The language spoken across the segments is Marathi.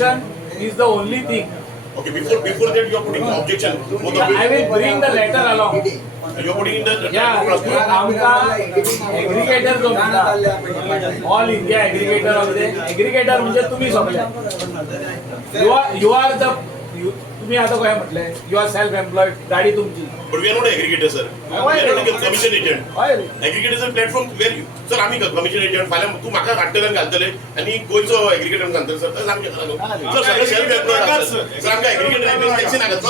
is the only thing. Okay, before that you are putting objection. Both of I will bring the letter along. you are putting in the आमका एग्रीगेटर जो म्हणटा all India aggregator of the aggregator म्हणजे तुम्ही सगळे यू आर द तुम्ही आता काय म्हटले यू आर सेल्फ एम्प्लॉयड गाडी तुमची. But we are not an aggregator, sir. We are not a commission agent. Aggregator is a platform where you, sir, आम्ही commission agent फाल्या तू म्हाका काडटले घालतले आणि गोयचो aggregator घालतले सर तर आमच्या सर सगळे सेल्फ एम्प्लॉयड आहात सर आमका aggregator टॅक्सी नागत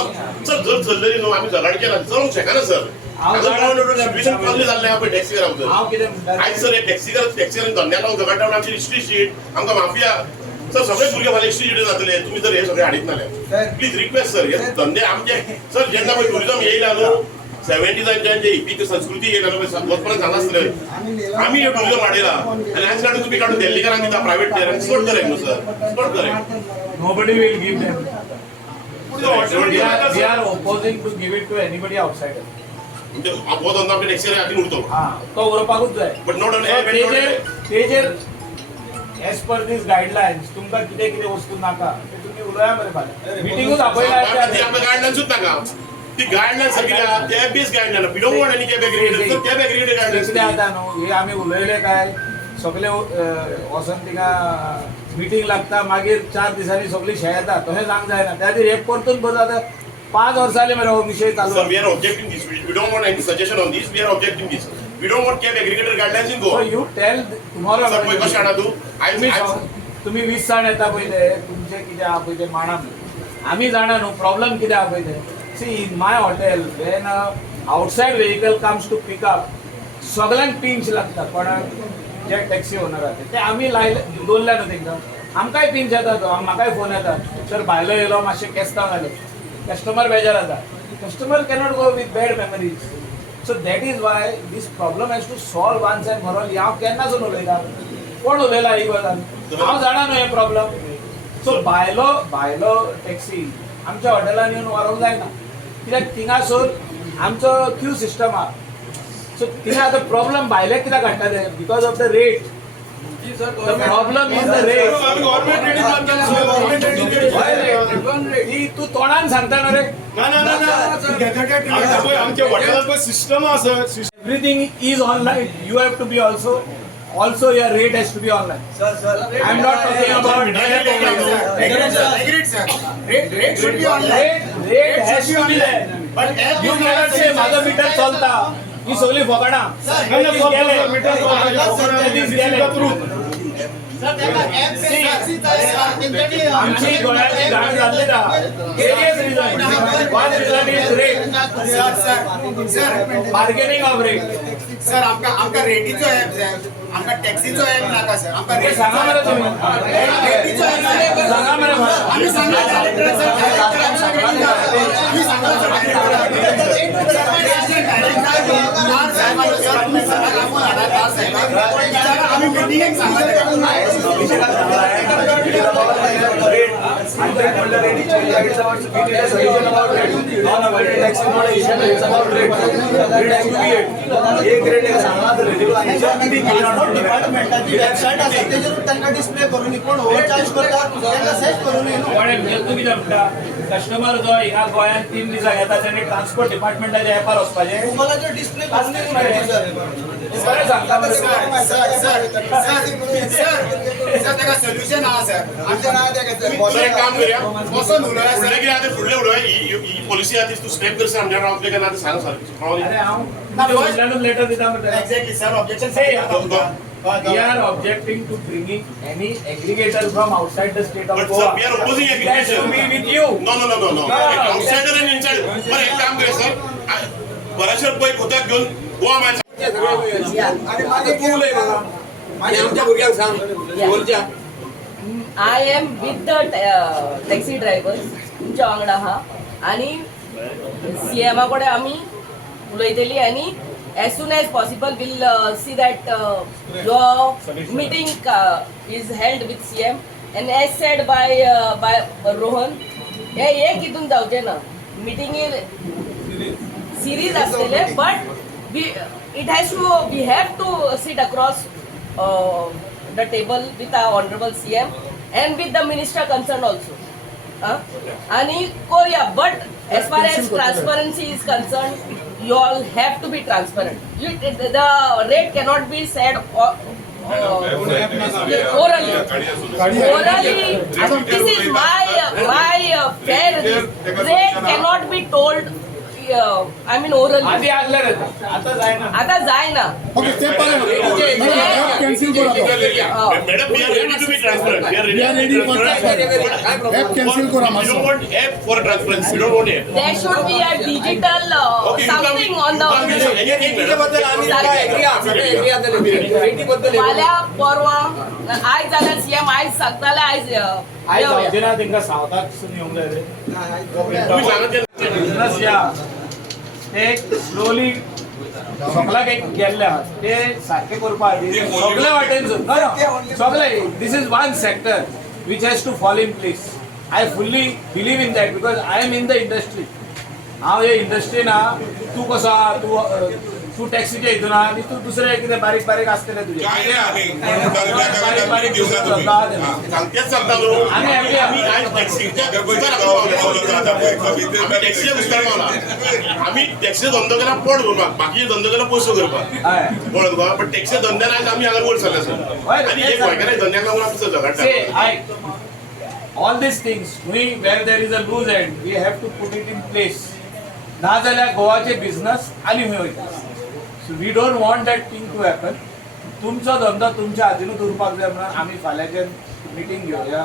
सर जर चललेली न्हू आम्ही झगाड केला चलूंक शकना सर. सिच्युएशन कॉलनी जाल्ले आपण टॅक्सी रावतो. हांव कितें म्हणटा आज सर टॅक्सी धंद्याक झगाडटा आमची हिस्ट्री शीट आमकां माफिया सर सगळे भुरगे फाल्यां हिस्ट्री शीट जातले तुम्ही जर हे सगळे हाडीत नाले प्लीज रिक्वेस्ट सर हे धंदे आमचे सर जेन्ना पळय टुरिझम येयला न्हू 70s जे पीक संस्कृती येयला न्हू वचपर्यंत सांगा आसतले आमी हे टुरिझम हाडयला आनी आज काडून तुम्ही काडून दिल्लीकरांक दिता प्रायव्हेट प्लेयरांक स्पोर्ट करेक्ट न्हू sir sport correct. nobody will give them. We are opposing to give it to anybody outsider. म्हणजे हो धंदो आमच्या टॅक्सी हातीन उरतो तो उरपाकूच जाय. बट नॉट ऑन तेजेर एज पर दीस गायडलायन्स तुमकां कितें कितें वस्तू नाका ते तुमी उलोवया मरे फाल्यां मिटिंगूच आपयला आमकां गायडलायन्सूच नाका ती गायडलायन्स सगळी आहा ते base guideline we don't want any cab aggregator sir cab aggregator guidelines कितें जाता न्हू हे आमी उलयले काय सगळे वचोन तिका मिटींग लागता मागीर 4 दिसांनी सगळी शें येता तशें जावंक जायना त्या खातीर एक परतून बरो जाता 5 वर्सां जालीं मरे हो विशय चालू. Sir, we are objecting this. We don't want any suggestion on this. We are objecting this. We don't want cab aggregator guidelines in So Goa. you tell tomorrow. Sir, पळय कशें हाडा तूं? तुम्ही 20 जाण येता पयले तुमचे कितें आहा पळय ते माणा आमी जाणा न्हू प्रॉब्लेम कितें आहा पळय ते see in my hotel when outside vehicle comes to pick up सगळ्यांक पिंच लागता कोणाक जे टॅक्सी ओनर आहा ते आमी लायले दवरल्या न्हू तेंकां आमकांय पिंच येता तो म्हाकाय फोन येता सर भायलो येयलो मातशें केस्तां घाले कस्टमर बेजार जाता customer cannot go with bad memories so that is why this problem has to solve once and for all हांव केन्नासून उलयता कोण उलयला ही गजाल हांव जाणा न्हू हे प्रॉब्लम सो भायलो टॅक्सी आमच्या हॉटेलान येवन व्हरोंक जायना कित्याक थिंगासून आमचो क्यू सिस्टम आहा सो थिंगा आतां प्रॉब्लम भायले कित्याक हाडटा ते because of the rate. The problem is the rate. तू तोंडान सांगता ना रे आमच्या हॉटेलात सिस्टम आसा everything is online. You have to be also your rate has to be online. Sir. I am not talking about Agreed, sir. Rate should be online. rate has to be there. But You cannot say माझं मीटर चलता ही सगळी फोकाणा आमची गोळ्याची घाण जाल्ली various reasons. One reason is rate. Bargaining of rate. Sir आमका रेटीचो ऍप जाय आमका टॅक्सीचो ऍप नाका सर आमका हे सांगा मरे तुम्ही रेटीचो ऍप सांगा मरे आम्ही सांगला आम्ही मिटिंग डिपार्टमेंटाची वेबसाईट आसा तेजेर त्यांना डिस्प्ले करून कोण ओव्हरचार्ज करता त्यांना सेट करून तुम्ही जमता कस्टमर जो ह्या गोंयांत 3 दिसांक येता तेणे ट्रान्सपोर्ट डिपार्टमेंटाच्या एपार वचपाचें तुम्हाला जो डिस्प्ले करून बरें सांगता मरे सर त्याका सोल्युशन आहा सर आमच्या नावात सर एक काम करूया फुडले कितें आहा फुडले उडोवया ही पॉलिसी आहा ती तूं स्क्रॅप करता आमच्या रावतले काय ना ते सांग सर अरे हांव लेटर दिता मरे exactly sir objection We are objecting to bringing any aggregator from outside the state of But Goa. sir, we are opposing That aggregation. should be with you. No. Outsider and inside. बरं एक काम करूया सर बऱ्याचशा पै खोत्याक घेऊन गोवा मॅच आणि माझे पूल आहे बघा आणि आमच्या भुरग्यांक सांग बोलच्या I am with the taxi drivers तुमच्या वांगडा आहा आणि CM कडेन आमी उलयतली आणि as soon as possible we'll see that your meeting is held with CM and as said by Rohan हे एक हितून जावचे ना meeting series असलेले but we have to sit across the table with our honorable CM and with the minister concerned also. आणि Korea, but as far as transparency is concerned, you all have to be transparent. The rate cannot be said orally. This is my fair rate cannot be told. I mean orally. आधी आगल्या आता जाय ना. आता जाय ना. ओके ते कॅन्सल करा madam we are ready to be transparent. We are We are ready for app cancel करा We मातसो don't want app for transparency. We don't want it. There should be a digital Okay, you something can- on you can say the. anything, रेटी बद्दल आम्ही agree आहात, सगळे agree आहात त्याला. रेटी बद्दल फाल्यां परवा आयज जाल्यार सीएम आयज सांगताले आयज आयज जावचे ना तेंका सावथाकसून येवंक जाय रे. तुम्ही सांगत बिझनस या ते स्लोली सगळ्याक एक गेल्ले आहात ते सारखे करपाक सगळे वाटेन सगळे this is one sector which has to fall in place. I fully believe in that because I am in the industry. हांव हे इंडस्ट्रीन आहा. तू कसो आहा, तू टॅक्सीच्या हितून आहा आनी तू दुसरे कितें बारीक बारीक आसतले तुजे बारीक बारीक दिवसां धंदो आहा तेंचो. तेच सांगता न्हू. आम्ही happy आहोत. आम्ही आज टॅक्सीच्या आम्ही टॅक्सीच्या विस्तार पावला. आम्ही टॅक्सीचो धंदो केला पोट भरपाक, बाकीचे धंदो केला पयसो करपाक. हय. कळत का? पण टॅक्सीच्या धंद्यान आज आम्ही हांगा वयर सरले सर. आणि एक गोंयकारा धंद्याक लागून आमी sir झगडटा. Say, all these things, where there is a loose end, we have to put it in place. ना जाल्यार गोवाचे बिझनस आनी खंय वयता. So we don't want that thing to happen. तुमचो धंदो तुमच्या हातीनूच उरपाक जाय म्हणून आमी फाल्यांच्यान मिटींग घेवया,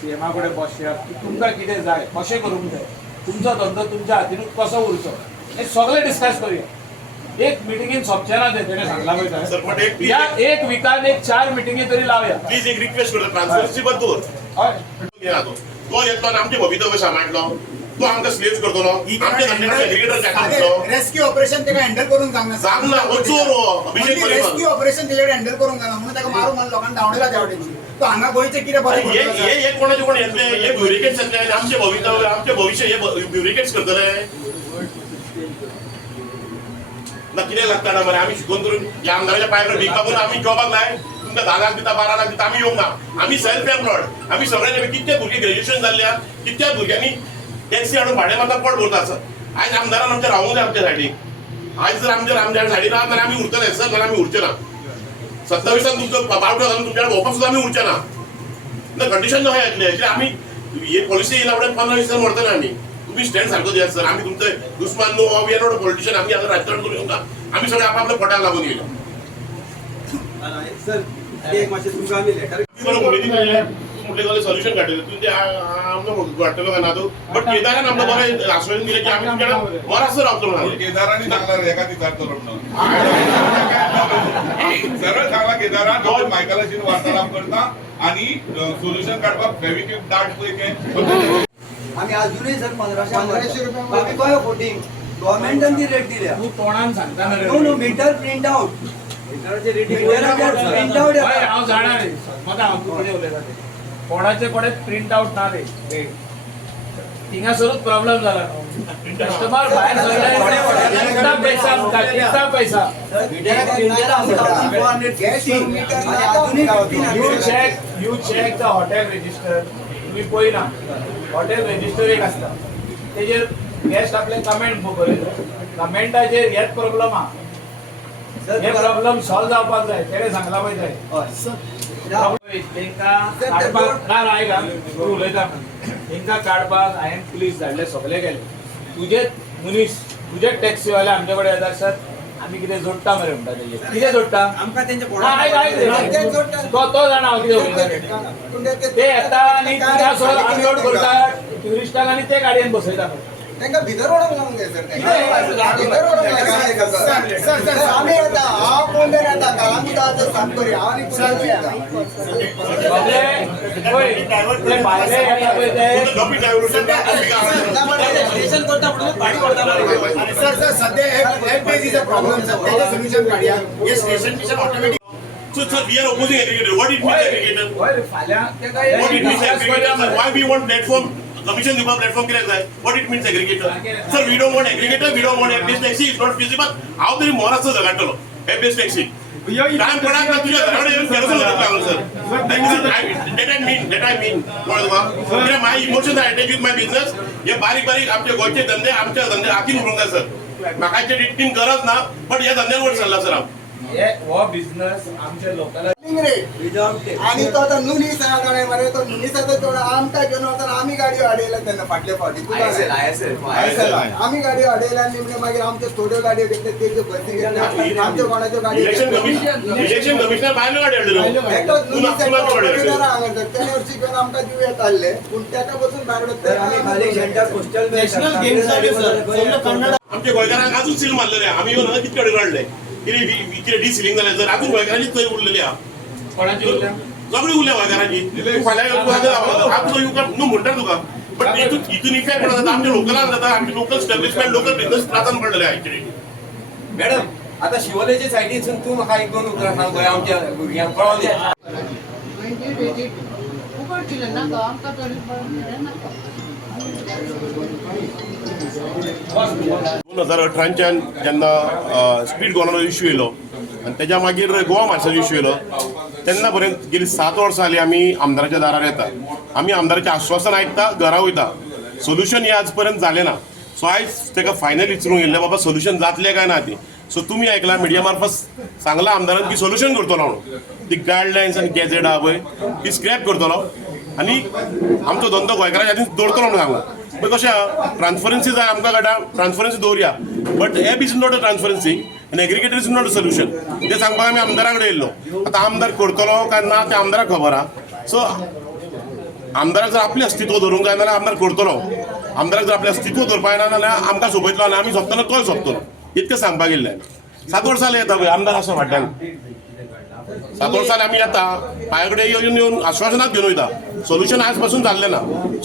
सीएमा कडेन बसया की तुमकां कितें जाय, कशें करूंक जाय, तुमचो धंदो तुमच्या हातीनूच कसो उरचो हे सगळें डिस्कस करुया. एक मिटिंगेन सोंपचें ना तेणें सांगला पळय सर पण या एक विकान एक 4 मिटिंगी तरी लावया. प्लीज एक रिक्वेस्ट करता ट्रान्सपरन्सी बद्दल. हय. तो येतलो आनी आमचे भवितव्य सांबाळटलो. तो आमकां स्लेव्स करतलो. आमच्या धंद्याक एग्रीगेटर जातलो. रेस्क्यू ऑपरेशन तेका हँडल करून सांग ना हो चोर हो, अभिषेक रेस्क्यू परिवार. ऑपरेशन तेजेकडे हँडल करून जाणा म्हणून ताका मारून मारून लोकांना धांवडला त्या वाटेची. तो हांगा गोंयचे कितें बरें हे करतलो हे हे कोणाचे कोण येतले, हे ब्युरिकेट्स येतले आनी आमचे भवितव्य आमचे भविष्य हे ब्युरिकेट्स करतले. ना कितें लागता ना मरे आमी शिकून करून ह्या आमदाराच्या पांयार भीक मागून आमी जॉबाक लाय. तुमकां 10 लाख दिता 12 लाख दिता आमी येवंक ना. आमी सेल्फ एम्प्लॉयड. आमी सगळ्यांनी कितके भुरगे ग्रॅज्युएशन जाल्ल्या कितक्या भुरग्यांनी टॅक्सी हाडून भाडें मारता पोट भरता सर. आयज आमदारान आमचे रावूंक जाय आमच्या सायडीक. आयज जर आमच्या सायडीन रावत जाल्यार आमी उरतले सर, जाल्यार आमी उरचे ना. 27 तुमचो बावटो घालून तुमच्या भोंवपाक सुद्दां आमी उरचे ना. कंडिशन न्हय येतले आमी हे पॉलिसी येयला फुडें 15 दिसान व्हरतले आमी. तुम्ही स्टँड सारको दियात सर. आमी तुमचे दुस्मान न्हू. We are not politician. आमी हांगा राजकारण करूं येवंक ना. आमी सगळे आपल्या पोटाक लागून येयला. सर एक मातशें तुमकां आमी लेटर उमेदीन आयले म्हटलें जाल्यार सोल्युशन काडटले. तुमी ते आमकां वाडटलो काय ना तो. बट केदारान आमकां बरें आश्वासन दिलें की आमी तुमच्या मरासर रावतलो म्हणून. केदारांनी सांगला एका दिसार करून सरळ सांगला केदारान तो मायकलाशी वार्तालाप करता आणि सोल्युशन काडपाक फेविक्विक डाट पळय आम्ही अजूनही सर 1500 रुपये बाकी काय वोटिंग गव्हर्नमेंटान ती रेट दिल्या. तू तोंडान सांगता ना रे. नो मीटर प्रिंट आउट मीटराचे रेटी प्रिंट आउट हय, हांव जाणा रे. मतां हांव तूं कडेन उलयता ते. कोणाचे कडेन प्रिंट आउट ना रे. थिंगासरूच प्रॉब्लेम जाला. कस्टमर भायर सगळे कितना पैसा आमकां कितना पैसा. You check the hotel register. तुम्ही पळयना हॉटेल रजिस्टर एक आसता तेजेर गेस्ट आपले कमेंट बरयता. कमेंटाचेर हेच प्रॉब्लेम आहा. हे प्रॉब्लेम सॉल्व जावपाक जाय. तेणें सांगला पळय तें तेंकां काडपाक ना आयका तूं उलयता तेंकां काडपाक हांवें पुलीस धाडले सगळे गेले. तुजे मनीस तुजे टॅक्सीवाले आमचे कडेन येतात सर आमी कितें जोडटा मरे म्हणटा तेजे कितें जोडटा आमकां तेंच्या तो जाणा हांव कितें उलयता. ते येता आनी तिंगा अनलोड करतात ट्युरिस्टांक आनी ते गाडयेन बसयता. तांकां भितर वडोवंक लागूंक जाय सर. भितर वडोवंक सर आमी येता हांव कोण तरी येता काळाकुदा सांग करी हांव आनी कोण येता. सगळे पळय ते भायले येता पळय ते टॉपिक डायव्हर्शन स्टेशन करता म्हणून भाडी करता. सर सध्या एक page is a problem sir. त्याचे सोल्युशन काढया. हे station automatic. So we are opposing aggregator. What it means aggregator? होय फाल्यां ते काय What it means aggregator? Why we want platform? Commission दिवपा platform कित्याक जाय? What it means aggregator? Sir, we don't want aggregator. We don't want app-based taxi. It's not feasible. हांव तरी महाराष्ट्र जगाडटलो app-based taxi. काम पडाक ना तुझ्या घराकडे येऊन केलं लागलो सर डेट आय मीन कळलं my emotion attach with my business हे बारीक बारीक आमचे गोयचे धंदे आमच्या धंदे हातीन उडूंक जाय सर म्हाका ट्रीटमेंट गरज ना बट या धंद्यांवर चालला सर हांव हो बिझनेस आमच्या लोकांना आणि तो आता नुनी सांगताना मरे तो नुनीसाचो तेवढा आमकां घेऊन वतना आम्ही गाडयो हाडयल्या तेन्ना फाटल्या फावटी आम्ही गाडयो हाडयल्या निमणे मागीर आमच्यो थोड्यो गाडयो घेतल्या तेज्यो बसी घेतल्या आमच्यो कोणाच्यो गाडयो इलेक्शन कमिशनर भायलो गाडी हाडलो त्याने वर्षी घेऊन आमकां दिव येत आसले पूण तेका बसून भायर आम्ही खाली सेंटर पोस्टल आमच्या गोंयकारांक अजून सील मारलेले आम्ही येऊन कितके कडेन काडले कितें डिसिलींग जालें जर अजून गोंयकारांचीच थंय उरलेली आहा कोणाची उरल्या सगळी उरल्या गोंयकारांची फाल्यां न्हू म्हणटा तुका बट हितून इफेक्ट कोणा जाता आमच्या लोकलांक जाता आमचे लोकल स्टॅब्लिशमेंट लोकल बिझनेस त्रासान पडलेले आहा एक्चुअली मॅडम आता शिवोलेच्या सायडीसून तू म्हाका एक दोन उतरां सांग गोंय आमच्या भुरग्यांक कळोवन दे उघडचिल्लें नाका आमकां तरी नाका 2018च्यान जेन्ना स्पीड गव्हर्नर इश्यू येयलो आनी तेच्या मागीर गोवा मार्शल इश्यू येयलो तेन्ना पर्यंत गेली 7 वर्सां जालीं आमी आमदाराच्या दारार येता आमी आमदाराचें आश्वासन आयकता घरा वयता सोल्युशन हें आज पर्यंत जालें ना सो आयज तेका फायनल विचारूंक येयल्लें बाबा सोल्युशन जातलें काय ना ती सो तुमी आयकलां मिडिया मार्फत सांगलां आमदारान की सोल्युशन करतलो म्हणून ती गायडलायन्स आनी गॅजेट आहा पळय ती स्क्रॅप करतलो आनी आमचो धंदो गोंयकारांच्या हातीन दवरतलो म्हणून सांगलां पण कशें आहा ट्रान्सपरन्सी जाय आमकां गाटा ट्रान्सपरन्सी दवरया but app is not a transparency आनी aggregator is not a solution तें सांगपाक आमी आमदारा कडेन येयल्लो आतां आमदार करतलो काय ना तें आमदाराक खबर आहा सो आमदाराक जर आपलें अस्तित्व धरूंक जाय नाल्यार आमदार करतलो आमदाराक जर आपलें अस्तित्व धरपाक येना नाल्यार आमकां सोंपयतलो आनी आमी सोंपतलो तोय सोंपतलो इतकें सांगपाक येयल्लें 7 वर्सां जालीं येता पळय आमदार आसा फाटल्यान 7 वर्सां जालीं आमी येता पांया कडेन येवन आश्वासनांच घेवन वयता सोल्युशन आज पासून जाल्लें ना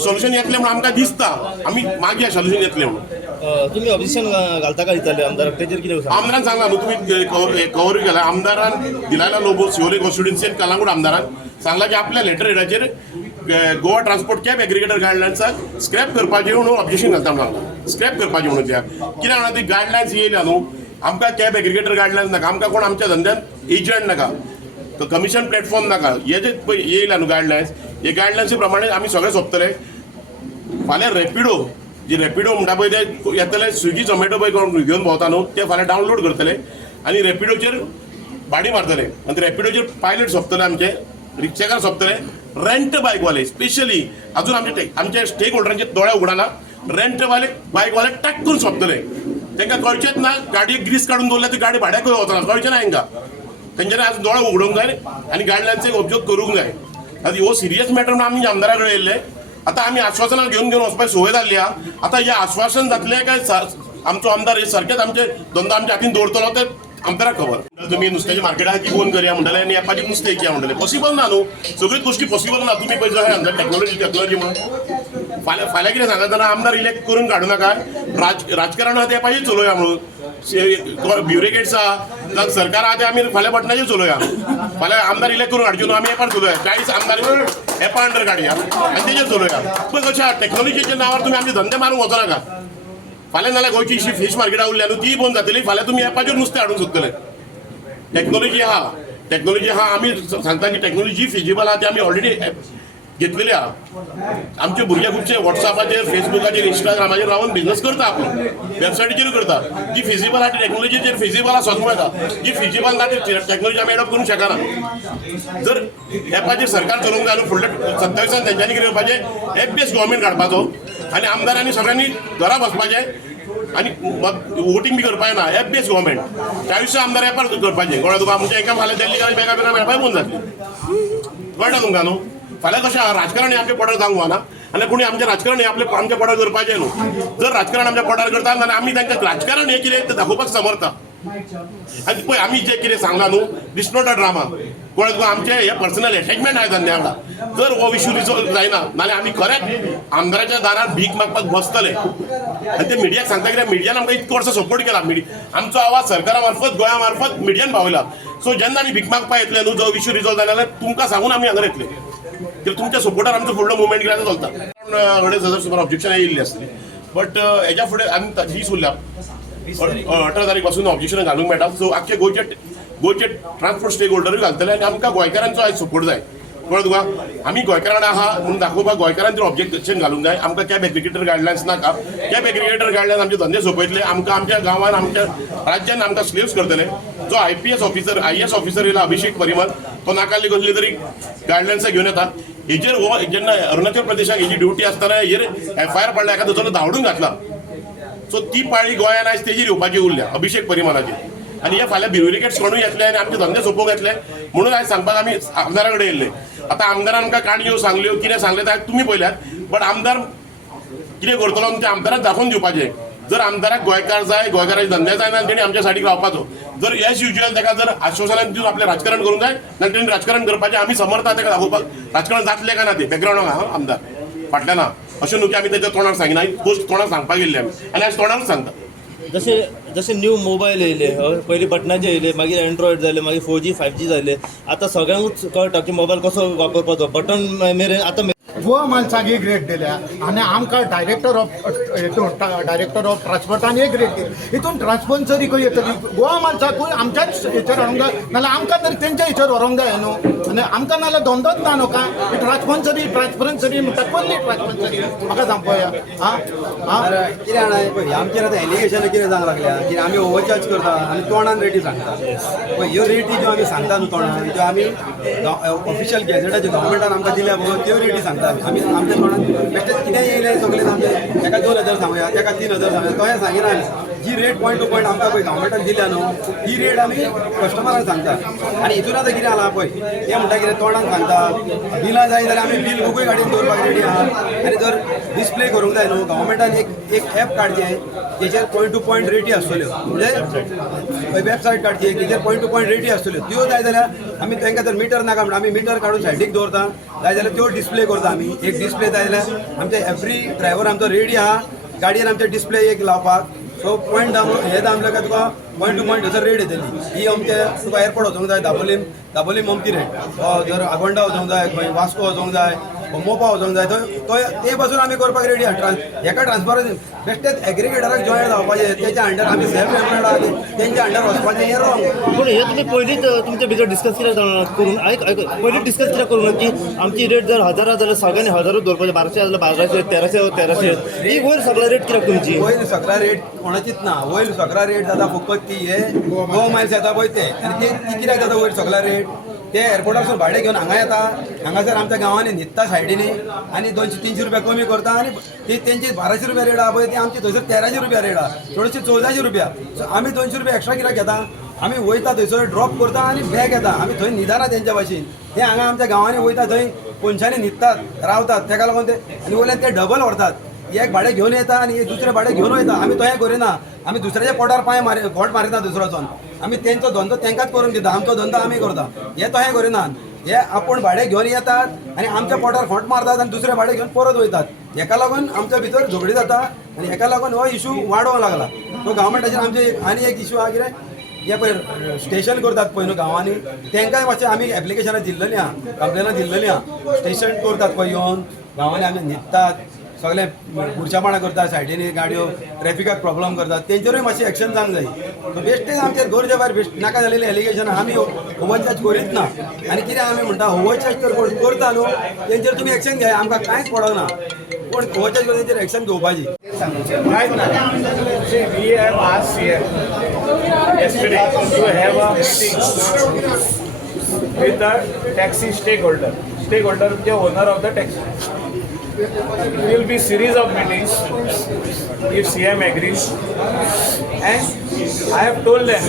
सोल्युशन येतलें म्हणून आमकां दिसता आमी मागया सोल्युशन येतलें म्हणून तुम्ही ऑब्जेक्शन घालता का दिताले आमदाराक तेजेर कितें आमदारान सांगला न्हू तुमी कवर केला आमदारान दिलायला लोबो सिओले कॉन्स्टिट्युएन्सी आनी कलांगूट आमदारान सांगला की आपल्या लेटर हेडाचेर गोवा ट्रान्सपोर्ट कॅब एग्रिगेटर गायडलायन्साक स्क्रॅप करपाचें म्हणून ऑब्जेक्शन घालता म्हणून स्क्रॅप करपाचें म्हणून त्या कित्याक म्हणून ती गायडलायन्स येयल्या न्हू आमकां कॅब एग्रिगेटर गायडलायन्स नाका आमकां कोण आमच्या धंद्यान एजंट नाका कमिशन प्लॅटफॉर्म नाका हे जे पळय येयला न्हू गायडलायन्स हे गायडलायन्सी प्रमाणे आमी सगळे सोंपतले फाल्यां रॅपिडो जी रॅपिडो म्हणटा पळय ते येतले स्विगी झोमॅटो पळय कोण घेवन भोंवता न्हू ते फाल्यां डावनलोड करतले आनी रॅपिडोचेर भाडी मारतले आनी रॅपिडोचेर पायलट सोंपतले आमचे रिक्षाकार सोंपतले रेंट बायकवाले स्पेशली अजून आमचे स्टेक होल्डरांचे दोळे उगडाना रेंट बायकवाले टाक करून सोंपतले तांकां कळचेंच ना गाडयेक ग्रीस काडून दवरल्या ती गाडी भाड्याक वचना कळचें ना हांकां तेंच्यांनी आज दोळे उगडूंक जाय आनी गायडलायन्सीक ऑब्जर्व करूंक जाय आतां हो सिरियस मॅटर म्हणून आमी आमदारा कडेन येयल्ले आतां आमी आश्वासनां घेवन वचपाची संवय जाल्ली आहा आतां हें आश्वासन जातलें काय आमचो आमदार हे सारकेंच आमचे धंदो आमच्या हातीन दवरतलो ते आमदाराक खबर तुमी नुस्त्याच्या मार्केटाक ती फोन करया म्हणटले आनी एपाचेर नुस्तें विकया म्हणटले पॉसिबल ना न्हू सगळ्योच गोश्टी पॉसिबल ना तुमी पळय जशें टेक्नॉलॉजी म्हणून फाल्यां कितें सांगता आमदार इलेक्ट करून काडूं नाका राजकारण आहा तें एपाचेर चलोवया म्हणून ब्युरोक्रेट्स आहा जावं सरकार आहा ते आमी फाल्यां बटनाचेर चलोवया फाल्यां आमदार इलेक्ट करून हाडच्यो न्हू आमी एपार चलोवया 40 आमदार एपा अंडर काडया आनी तेजेर चलोवया पळय कशें आहा टॅक्नॉलॉजीच्या नांवार तुमी आमचे धंदे मारूंक वचो नाका फाल्यां नाल्यार गोंयची फीश मार्केटां उरल्या न्हू ती बंद जातली फाल्यां तुमी एपाचेर नुस्तें हाडूंक सोदतले टॅक्नॉलॉजी आहा आमी सांगता की टॅक्नॉलॉजी फिजिबल आहा ती आमी ऑलरेडी घेतलेली आहा आमचे भुरगे खुबशे वॉट्सॅपाचेर फेसबुकाचेर इंस्टाग्रामाचेर रावन बिझनस करता आपलो वेबसायटीचेर करता जी फिजिबल आहा ती टॅक्नॉलॉजीचेर फिजिबल आहा सोदूंक येता जी फिजिबल ना ती टॅक्नॉलॉजी आमी एडॉप्ट करूंक शकना जर एपाचेर सरकार चलोवंक जाय न्हू फुडल्या 27 तेंच्यांनी कितें करपाचें एप बेस गव्हर्मेंट काडपाचो आनी आमदारांनी सगळ्यांनी घरा बसपाचें आनी वोटींग बी करपाचें ना एप बेस गव्हर्मेंट 40 आमदार एपार करपाचें कळ्ळें तुका आमच्या एका फाल्यां दिल्ली काय बेगा मेळपाक बंद जातली कळटा तुमकां न्हू फाल्यां कशें आहा राजकारण हे आमच्या पोटार जावंक ना आनी कोणी आमचें राजकारण हे आमच्या पोटार करपाचें न्हू जर राजकारण आमच्या पोटार करता जाल्यार आमी तांकां राजकारण हें कितें तें दाखोवपाक समर्थ आनी पळय आमी जें कितें सांगलां न्हू दिस नॉट अ ड्रामा कळ्ळें तुका आमचें हे पर्सनल अटॅचमेंट आहा धंद्या वांगडा जर हो इश्यू रिजॉल्व जायना नाल्यार आमी खरेंच आमदाराच्या दारार भीक मागपाक बसतले आनी ते मिडियाक सांगता कित्याक मिडियान आमकां इतको वर्सां सपोर्ट केला आमचो आवाज सरकारा मार्फत गोंया मार्फत मिडियान पावयला सो जेन्ना आमी भीक मागपाक येतले न्हू जो इश्यू रिजॉल्व जायना जाल्यार तुमकां सांगून आमी हांगा येतले कित्याक तुमच्या सपोर्टार आमचो फुडलो मुवमेंट कितें चलता 2,500 सुमार ऑब्जेक्शन येयल्ली आसली बट हेच्या फुडें आमी दीस उरल्या 18 तारीख पासून ऑब्जेक्शन घालूंक मेळटा सो आख्खे गोंयचे ट्रान्सपोर्ट स्टेक होल्डरूय घालतले आनी आमकां गोंयकारांचो आयज सपोर्ट जाय. कळ्ळें तुका? आमी गोंयकारां आहा म्हणून दाखोवपाक गोंयकारांचेर ऑब्जेक्शन घालूंक जाय. आमकां कॅब एग्रिगेटर गायडलायन्स नाका. कॅब एग्रिगेटर गायडलायन्स आमचे धंदे सोंपयतले, आमकां आमच्या गांवांत आमच्या राज्यान आमकां स्लेव्स करतले. जो IPS ऑफिसर IAS ऑफिसर येयला अभिषेक परिमल, तो नाकाल्ली कसली तरी गायडलायन्सां घेवन येता. हेजेर हो जेन्ना अरुणाचल प्रदेशाक हेजी ड्युटी आसतना हेजेर FIR पडला, एका दुसरो धांवडून घातला. सो ती पाळी गोंयान आयज तेजेर येवपाची उरल्या अभिषेक परिमलाचेर. आनी हे फाल्यां ब्युरोक्रेट्स कोणूय येतले आनी आमचे धंदे सोंपोवंक येतले म्हणून आयज सांगपाक आमी आमदारा कडेन येयल्ले. आतां आमदारान आमकां काणयो सांगल्यो कितें सांगलें तें तुमी पळयल्यात. बट आमदार कितें करतलो ते आमदाराक दाखोवन दिवपाचें. जर आमदाराक गोंयकार जाय, गोंयकाराचे धंदे जाय जाल्यार तेणी आमच्या सायडीक रावपाचो. जर एज युज्युअल ताका जर आश्वासनां दिवन आपलें राजकारण करूंक जाय जाल्यार तेणी राजकारण करपाचें. आमी समर्थ आहा ताका दाखोवपाक. राजकारण जातलें काय ना तें बॅकग्रावंडाक आहा आमदार फाटल्यान आहा. अशें न्हू की आमी तेच्या तोंडार सांगिना. गोश्ट तोंडार सांगपाक गेल्ले आमी आनी आयज तोंडारूच सांगता. जसे जसे न्यू मोबायल येयले, पयलीं बटनाचे येयले, मागीर एंड्रॉयड जाले, मागीर 4G 5G जाले. आतां सगळ्यांकूच कळटा की मोबायल कसो वापरपाचो. बटन मेरेन आतां गोवा मनशाक एक रेट दिल्या आनी आमकां डायरेक्टर ऑफ ट्रान्सपोर्टान एक रेट दिली. हितून ट्रान्सपन्सरी खंय येतली? गोवा मनशाकूय आमच्याच हेचेर व्हरोंक जाय नाल्यार आमकां तरी तेंच्या हेचेर व्हरोंक जाय न्हू. आनी आमकां नाल्यार धंदोच ना न्हू काय? ट्रान्सपरन्सरी म्हणटा कसली ट्रान्सपरन्सरी म्हाका सांग पळया. कितें जाणा पळय आमचेर आतां एलिगेशन कितें जावंक लागल्या की आमी ओव्हरचार्ज करता आनी तोंडान रेटी सांगता. पळय ह्यो रेटी ज्यो आमी सांगता न्हू तोंडान, ज्यो आमी ऑफिशियल गॅजेटाच्यो गव्हर्मेंटान आमकां दिल्या पळय त्यो रेटी सांगता. आमी आमच्या तोंडान बेश्टेच कितें येयलें सगळें आमचें एका 2000 सांगुया, एका 3000 सांगुया, तशें सांगिना आमी. जी रेट पॉयंट टू पॉयंट आमकां पळय गव्हर्मेंटान दिल्या न्हू ही रेट आमी कस्टमरांक सांगता. आनी हितून आतां कितें जालां पळय ते म्हणटा कितें तोंडान सांगता. बिलां जाय जाल्यार आमी बील बुकूय गाडयेन दवरपाक रेडी आहा. आनी जर डिस्प्ले करूंक जाय न्हू गव्हर्मेंटान एक ॲप काडचें तेचेर पॉयंट टू पॉयंट रेटी आसतल्यो. म्हणजे वेबसायट काडची तेचेर पॉयंट टू पॉयंट रेटी आसतल्यो. त्यो जाय जाल्यार आमी तांकां जर मिटर नाका म्हणटा आमी मिटर काडून सायडीक दवरता. जाय जाल्यार त्यो डिस्प्ले करता आमी. एक डिस्प्ले जाय जाल्यार आमचे एवरी ड्रायव्हर आमचो रेडी आहा गाडयेन आमचे डिस्प्ले एक लावपाक. सो पॉयंट हे दामले काय तुका पॉयंट टू पॉयंट थंयसर रेट येतली. ही अमके तुका एअरपोर्ट वचोंक जाय दाबोलीम अमकी रेट. जर आगोंडा वचोंक जाय, खंय वास्को वचोंक जाय, मोपा वचोंक जाय ते पासून आमी करपाक रेडी आहा. हेका ट्रान्सपरन्सी बेश्टेच एग्रिगेटराक जॉयन जावपाचें तेच्या अंडर आमी सेल्फ एम्प्लॉयड आहा तेंच्या अंडर वचपाचें हें रॉंग. पूण हे तुमी पयलींच तुमच्या भितर डिस्कस कित्याक करून पयलीं डिस्कस कित्याक करूं की आमची रेट जर 1000 जाल्यार सगळ्यांनी 1000 दवरपाचे. 1200 जाल्यार 1200, 1300 ही वयर सगळ्या रेट कित्याक तुमची? वयर सगळा रेट कोणाचीच ना. वयर सगळा रेट जाता फकत ती हे गोवा मायल्स येता पळय ते. आनी ती कित्याक जाता वयर सगळा रेट? ते एअरपोर्टासून भाडें घेवन हांगा येता. हांगासर आमच्या गांवांनी न्हिदता सायडीनी आनी 200-300 रुपया कमी करता. आनी ती तेंची 1200 रुपया रेट आहा पळय ती आमची थंयसर 1300 रुपया रेट आहा, थोडीशी 1400 रुपया. सो आमी 200 रुपया एक्स्ट्रा कित्याक घेता? आमी वयता थंयसर ड्रॉप करता आनी बॅग येता. आमी थंय न्हिदना तेंच्या भाशेन. ते हांगा आमच्या गांवांनी वयता थंय पोंशांनी न्हिदतात रावतात. ताका लागून ते आनी वयल्यान ते डबल व्हरतात. एक भाडें घेवन येता आनी एक दुसरें भाडें घेवन वयता. आमी तशें करिना. आमी दुसऱ्याच्या पोटार खोट मारिना दुसरो वचोन. आमी तेंचो धंदो तेंकाच करून दिता. आमचो धंदो आमी करता. हे तशें करिनात. हे आपूण भाडें घेवन येतात आनी आमच्या पोटार खोट मारतात आनी दुसरे भाडें घेवन परत वयतात. हेका लागून आमच्या भितर झगडी जाता आनी हेका लागून हो इशू वाडोवंक लागला. तो गव्हर्मेंटाचेर आमचे आनी एक इशू आहा कितें हे पळय स्टेशन करतात पळय न्हू गांवांनी तेंकाय मातशें आमी एप्लिकेशनां दिल्लीं आहा, कंप्लेनां दिल्लीं आहा. स्टेशन करतात पळय येवन गांवांनी आमी न्हिदतात, सगळे बुरशापणां करतात, सायडीनी गाडयो ट्रॅफिकाक प्रॉब्लेम करतात. तेंचेरूय मातशें एक्शन जावंक जाय. बेश्टेच आमचेर गरजे भायर बेश्ट नाका जालेली एलिगेशन आमी ओव्हरचार्ज करीत ना. आनी कितें आमी म्हणटा ओव्हरचार्ज तर करता न्हू तेंचेर तुमी एक्शन घेया आमकां कांयच पडना. पूण ओव्हरचार्ज करून तेंचेर एक्शन घेवपाची. See, we have asked CM yesterday to have a meeting with the taxi stakeholder. Stakeholder is the owner of the taxi. There will be series of meetings if CM agrees. And I have told them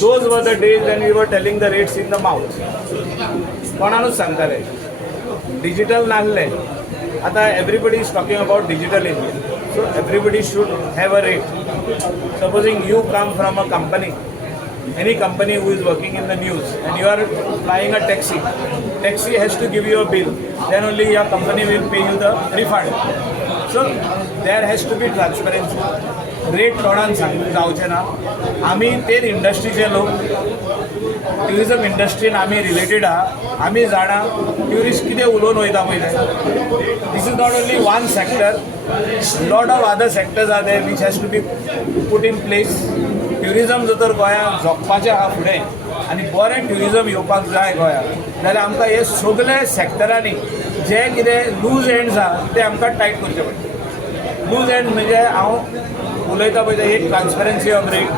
those were the days when we were telling the rates in the mouth. कोणानूच सांगताले डिजिटल नासले. आता everybody is talking about digital India. So everybody should have a rate. Supposing you come from a company, any company who is working in the news and you are flying a taxi, taxi has to give you a bill. Then only your company will pay you the refund. So there has to be transparency. Rate तोडान जावचे ना. आमी तेच इंडस्ट्रीचे लोक, ट्युरिजम इंडस्ट्रीन आमी रिलेटेड आहा. आमी जाणा ट्युरिस्ट कितें उलोवन वयता पयले. This is not only one sector, lot of other sectors are there which has to be put in place. Tourism जर तर गोंयांत जगपाचें आहा फुडें आनी बरें ट्युरिजम येवपाक जाय गोंयांत जाल्यार आमकां हे सगळे सेक्टरांनी जे कितें लूज एंड्स आहा ते आमकां टायट करचे पडटा. लूज एंड म्हणजे हांव उलयता पळय ते एक ट्रान्सपरन्सी ऑफ रेट,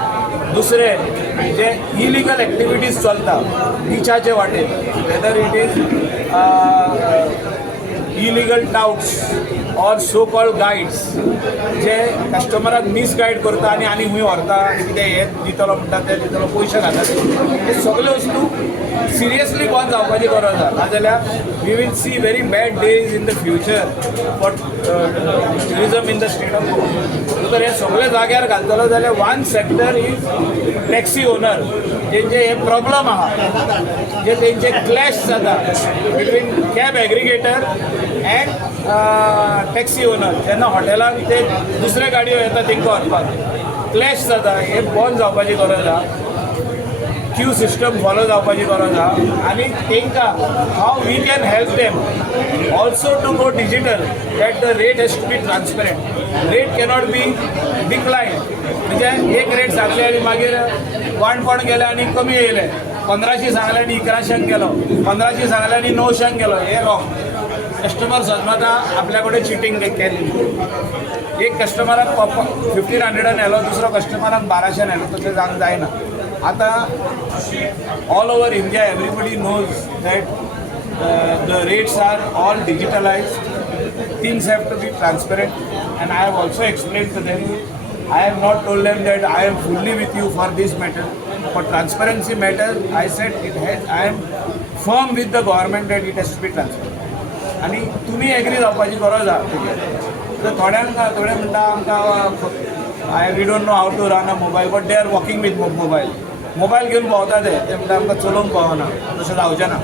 दुसरें जे इलिगल एक्टिविटीज चलता बिचाचे वाटेन, whether it is illegal touts or so called guides जे कस्टमराक मिसगायड करता आनी हूंय व्हरता, कितें हे दितलो म्हणटा ते दितलो पयशे घालता, हे सगळे वस्तू सिरियसली बंद जावपाची गरज आसा, नाजाल्यार we will see very bad days in the future for tourism in the state of Goa. तर हे सगळे जाग्यार घालतलो जाल्यार one sector is taxi owner, जेंचे हे प्रॉब्लम आहा, जे तेंचे क्लॅश जाता between cab aggregator and taxi owner. जेन्ना हॉटेलांत ते दुसरे गाडयो येता तांकां व्हरपाक क्लॅश जाता, हे बंद जावपाची गरज आहा. क्यू सिस्टम फॉलो जावपाची गरज आहा आनी तांकां हाव we can help them also to go digital that the rate has to be transparent. Rate cannot be decline, म्हणजे एक रेट सांगले आनी मागीर वाणपण गेले आनी कमी येयले, 1500 सांगले आनी 1100 गेलो, 1500 सांगले आनी 900 गेलो, हे रॉंग. कस्टमर सदमाता आपल्या कडेन चिटींग केली, एक कस्टमराक 1500 येलो, दुसरो कस्टमराक 1200 येलो, तशें जावंक जायना. आतां all over India everybody knows that the rates are all digitalised, things have to be transparent and I have also explain to them. I have not told them that I am fully with you for this matter. For transparency matter, I said I am firm with the government that it has to be transparent. आणि तुम्ही एग्री जावपाची गरज आहा. तर थोड्यांक थोडे म्हणटा आमकां we don't know how to run a mobile, but they are walking with mobile. Mobile घेवन भोंवता ते म्हणटा आमकां चलोवंक पावना, तशें जावचें ना.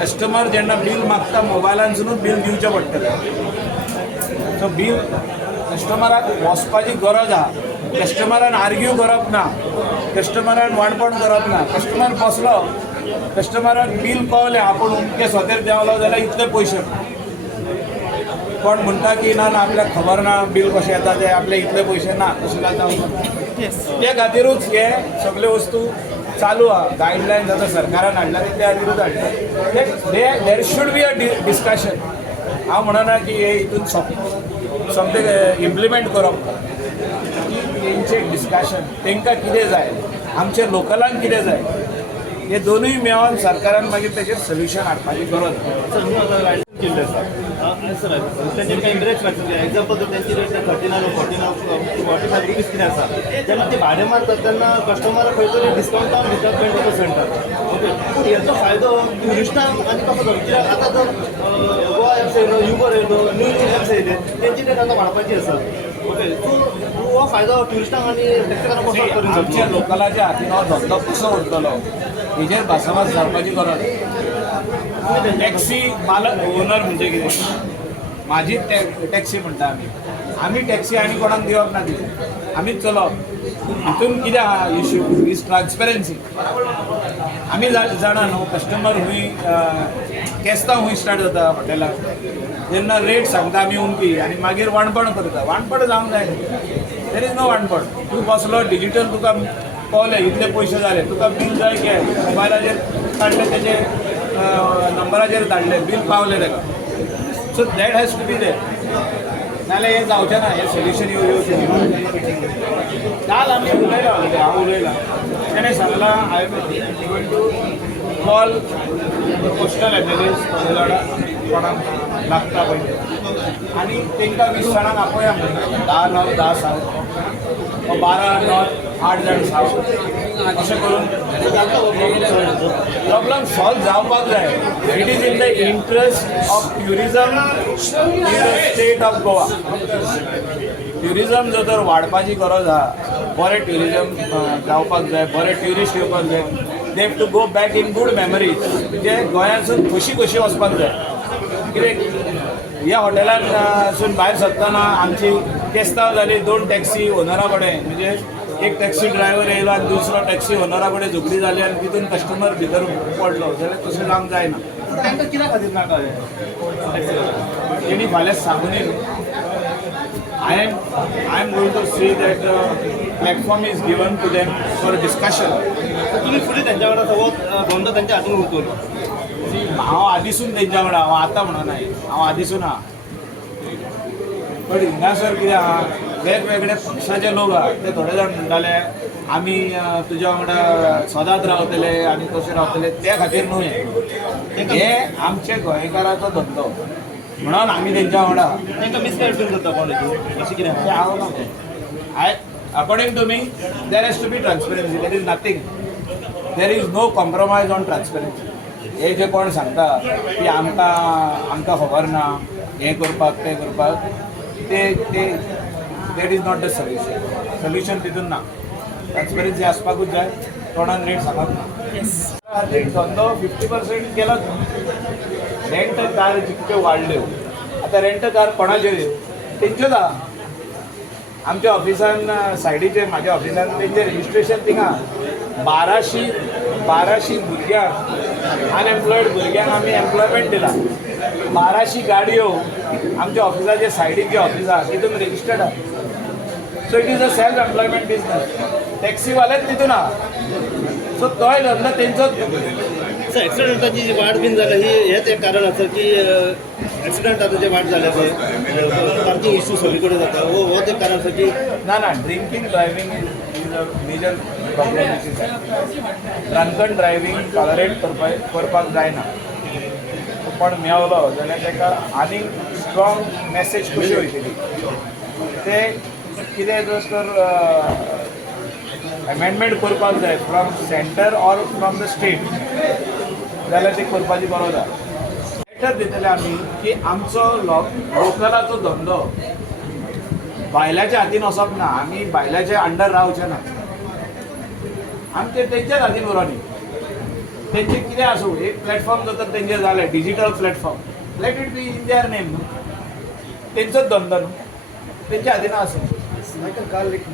कस्टमर जेन्ना बील मागता मोबायलांतसूनच बील दिवचें पडटलें. सो बील कस्टमराक वचपाची गरज आहा. कस्टमरान आर्ग्यू करप ना, कस्टमरान वाणपण करप ना. कस्टमर बसलो, कस्टमराक बील पावलें, आपूण अमके सोतेर देंवलो जाल्यार इतले पयशे. कोण म्हणटा की ना ना आपल्याक खबर ना बील कशें येता ते, आपले इतले पयशे ना, तशें जाता. ते खातीरूच हे सगळे वस्तू चालू आहा. गायडलायन्स आतां सरकारान हाडला ते खातीरूच हाडला. देर शूड बी अ डिस्कशन. हांव म्हणना की हे हितून समथींग इम्प्लिमेंट करप, तेंचे डिस्कशन, तांकां कितें जाय, आमच्या लोकलांक कितें जाय, हे दोनूय मेळोन सरकारान मागीर तेचेर सोल्युशन हाडपाची गरज. केल्ले आसा सर, तेंचे काही रेट सांगता. एक्झाम्पल जर त्यांची रेट 39 45 रुपीज कितें आसा, जेन्ना ते भाडें मारतात तेन्ना कस्टमराक खंय तरी डिस्कावंटान दितात 20%. ओके, पूण हेचो फायदो ट्युरिस्टांक आनी कसो जालो, कित्याक आतां जर गोवा एप्स येयलो, युबर येयलो, न्यू एप्स येयले, तेंची रेट आतां वाडपाची आसा. ओके, सो हो फायदो ट्युरिस्टांक आनी टॅक्सीकारांक कसो करून आमच्या लोकलाच्या हातीन हो धंदो कसो उरतलो हेजेर भासाभास जावपाची गरज. टॅक्सी मालक ओनर म्हणजे कितें, माझी टॅक्सी म्हणटा आमी टॅक्सी आनी कोणाक दिवप ना ती, आमीच चलोवप. हितून कितें आहा इश्यू इज ट्रान्सपरन्सी. आमी जाणा न्हू, कस्टमर हूंय केस्तां हूंय स्टार्ट जाता हॉटेलाक. जेन्ना रेट सांगता आमी उंची आनी मागीर वाणपण करता, वाणपण जावंक जाय. देर इज नो वाणपण. तूं बसलो डिजिटल, तुका पावले इतले पयशे जाले, तुका बील जाय घे, मोबायलाचेर काडले तेजे नंबराचेर धाडले, बील पावले ताका. So that has to be there. नाल्यार हें जावचें ना, हें सोल्युशन येवचें ना. काल आमी उलयला, हांव उलयला, तेणें सांगलां I going to call postal ambulance कोणाक लागता पळय आनी तांकां 20 जाणांक आपया म्हणटा. 10 नॉट 10 साव, 12 नॉट 8 जाण साव, अशें करून प्रॉब्लम सॉल्व जावपाक जाय. It is in the interest of tourism in the state of Goa. Tourism जर तर वाडपाची गरज आहा, बरें ट्युरिजम जावपाक जाय, बरें ट्युरिस्ट येवपाक जाय. They have to go back in good memories. म्हणजे गोंयांतसून कशी वचपाक जाय. कितें ह्या हॉटेलांतसून भायर सरतना आमची केस्तांव जाली 2 टॅक्सी ओनरा कडेन. म्हणजे एक टॅक्सी ड्रायव्हर येयलो आनी दुसरो टॅक्सी ओनरा कडेन झगडी जाली आनी तितून कस्टमर भितर पडलो, जाल्यार तशें जावंक जायना. तांकां कित्या खातीर नाका हें, तेणी फाल्यां सांगून I am going to say that platform is given to them for discussion. तर तुम्ही फुडें त्यांच्या वांगडा हो धंदो त्यांच्या हातून उरतलो. हांव आदीसून तेंच्या वांगडा हांव आतां म्हणना हांव आदीसून आहा. पण हिंगासर कितें आहा वेगवेगळे पक्षाचे लोक आहा ते थोडे जाण म्हणटाले आमी तुज्या वांगडा सदांच रावतले आनी कशे रावतले त्या खातीर न्हू हे आमचे गोंयकाराचो धंदो म्हणून आमी तेंच्या वांगडा तांकां मिसगायड बीन करता कोण अशें कितें ते हांव ना according to me there has to be transparency there is nothing there is no compromise on transparency. हे जे कोण सांगता की आमकां खबर ना हे करपाक ते करपाक ते that is not the solution तितून ना. ट्रान्सपरन्सी आसपाकूच जाय कोणान रेट सांगप ना. रेट धंदो 50% केला. रेंट कार जितक्यो वाडल्यो आतां रेंट कार कोणाच्यो तेंच्योच आहा. आमच्या ऑफिसान सायडीचे म्हाज्या ऑफिसान तेंचें रेजिस्ट्रेशन थिंगा 1200 भुरग्यांक अनएम्प्लॉयड भुरग्यांक आमी एम्प्लॉयमेंट दिला. 1200 गाडयो आमच्या ऑफिसाचे सायडीक ऑफिस आहा तितून रेजिस्टर्ड आहा. So it is a self employment business. टॅक्सीवालेच तितून आहा. सो तोय धंदो तेंचोच. सर एक्सिडंटाची जी वाड बीन जाल्या ही हेच एक कारण आसा की एक्सिडंट आता जे वाड जाल्या ते पार्किंग इश्यू सगळे कडेन जाता हो एक कारण आसा की ना drinking driving is a major problem which is drunken driving tolerate करपाक जायना. पण मेवलो जाल्यार ताका आनीक स्ट्रॉंग मॅसेज कशी वयतली ते कितें जर तर अमेंडमेंट करपाक जाय from centre or from the state जाल्यार ते करपाची गरज आसा. लेटर दितले आमी की आमचो लोकलाचो धंदो भायल्याच्या हातीन वचप ना. आमी भायल्याच्या अंडर रावचे ना. आमचे तेंच्याच हातीन उरनी. तेंचे कितें आसूं एक प्लॅटफॉर्म जर तर तेंचेर जालें digital platform let it be in their name न्हू. तेंचोच धंदो न्हू तेंच्या हातीन आसूं. काल एक